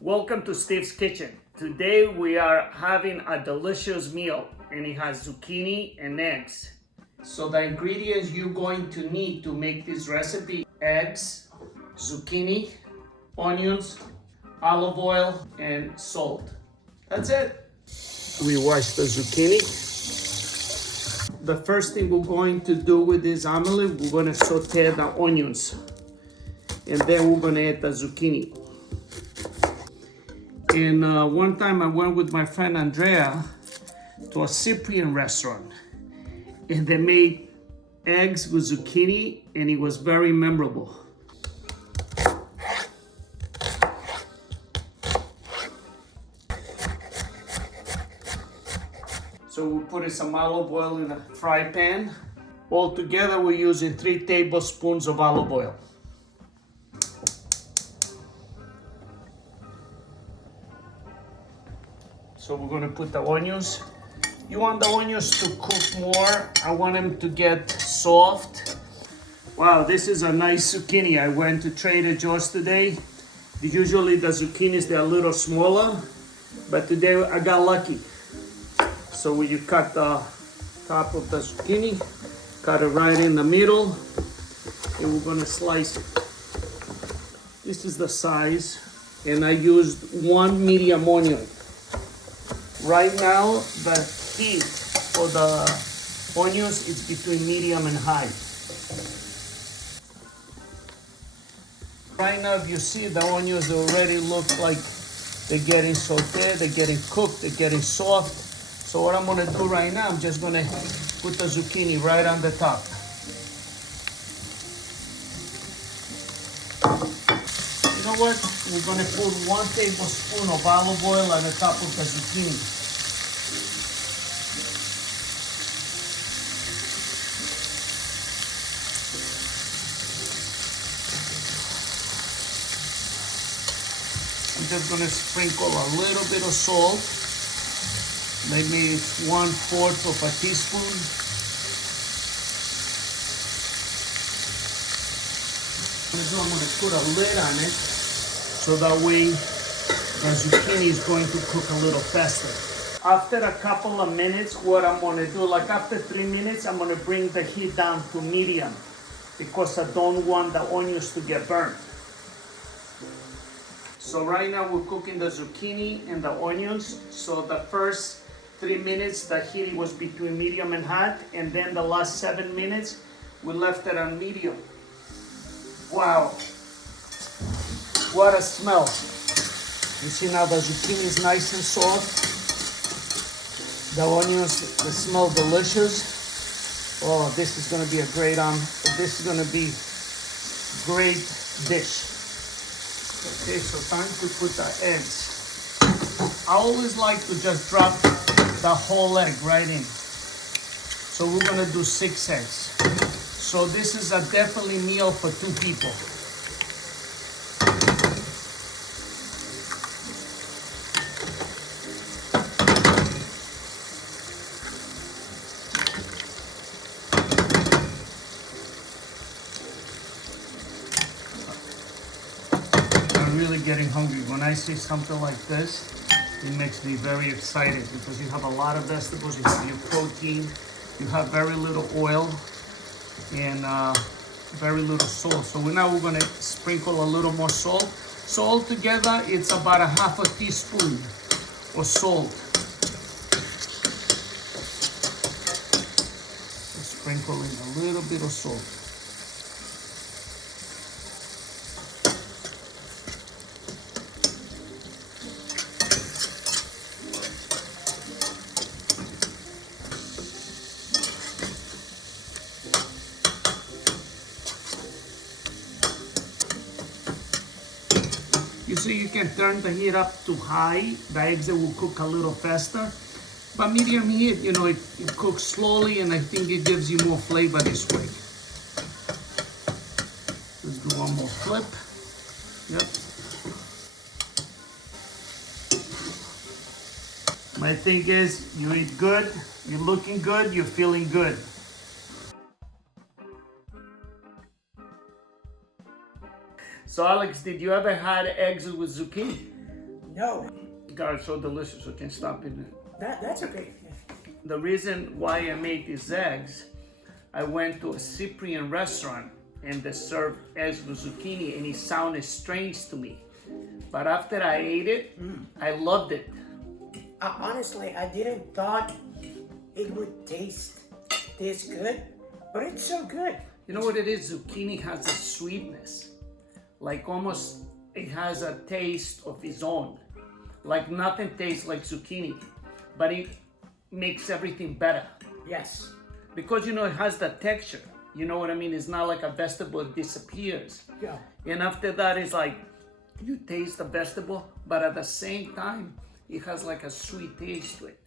Welcome to Steve's Kitchen. Today we are having a delicious meal and it has zucchini and eggs. So the ingredients you're going to need to make this recipe: eggs, zucchini, onions, olive oil, and salt. That's it. We wash the zucchini. The first thing we're going to do with this omelet, we're going to saute the onions. And then we're going to add the zucchini. And one time I went with my friend Andrea to a Cyprian restaurant. And they made eggs with zucchini, and it was very memorable. So we're putting some olive oil in a fry pan. Altogether, we're using 3 tablespoons of olive oil. So we're gonna put the onions. You want the onions to cook more. I want them to get soft. Wow, this is a nice zucchini. I went to Trader Joe's today. Usually the zucchinis, they're a little smaller, but today I got lucky. So when you cut the top of the zucchini, cut it right in the middle, and we're gonna slice it. This is the size, and I used 1 medium onion. Right now, the heat for the onions is between medium and high. Right now, if you see, the onions already look like they're getting sauteed, they're getting cooked, they're getting soft. So what I'm gonna do right now, I'm just gonna put the zucchini right on the top. You know what? We're gonna put 1 tablespoon of olive oil on the top of the zucchini. I'm just gonna sprinkle a little bit of salt. Maybe 1/4 of a teaspoon. I'm gonna put a lid on it so that way the zucchini is going to cook a little faster. After a couple of minutes, what I'm gonna do, like after 3 minutes, I'm gonna bring the heat down to medium because I don't want the onions to get burnt. So right now we're cooking the zucchini and the onions. So the first 3 minutes, the heat was between medium and hot, and then the last 7 minutes, we left it on medium. Wow, what a smell. You see now the zucchini is nice and soft. The onions, they smell delicious. Oh, this is gonna be a great this is gonna be great dish. Okay, so time to put the eggs. I always like to just drop the whole egg right in. So we're gonna do 6 eggs. So this is a definitely meal for 2 people. I'm really getting hungry. When I see something like this, it makes me very excited because you have a lot of vegetables, you have your protein, you have very little oil, and very little salt. So now we're gonna sprinkle a little more salt. So altogether, it's about a 1/2 teaspoon of salt. So sprinkle in a little bit of salt. You see, you can turn the heat up to high. The eggs will cook a little faster. But medium heat, you know, it cooks slowly, and I think it gives you more flavor this way. Let's do one more flip. Yep. My thing is, you eat good, you're looking good, you're feeling good. So Alex, did you ever had eggs with zucchini? No, God, it's so delicious. I can't stop eating it. that's okay. The reason why I made these eggs, I went to a Cyprian restaurant and they served eggs with zucchini and it sounded strange to me. But after I ate it, I loved it. Honestly, I didn't thought it would taste this good, but it's so good. You know what it is? Zucchini has a sweetness. Like almost, it has a taste of its own. Like nothing tastes like zucchini, but it makes everything better. Yes. Because, you know, it has the texture. You know what I mean? It's not like a vegetable that disappears. Yeah. And after that, it's like, you taste the vegetable, but at the same time, it has like a sweet taste to it.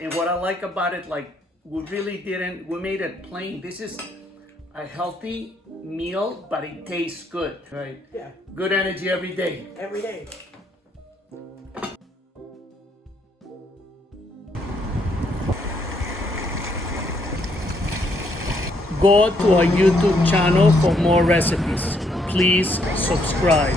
And what I like about it, like, we made it plain. This is a healthy meal, but it tastes good, right? Yeah. Good energy every day. Every day. Go to our YouTube channel for more recipes. Please subscribe.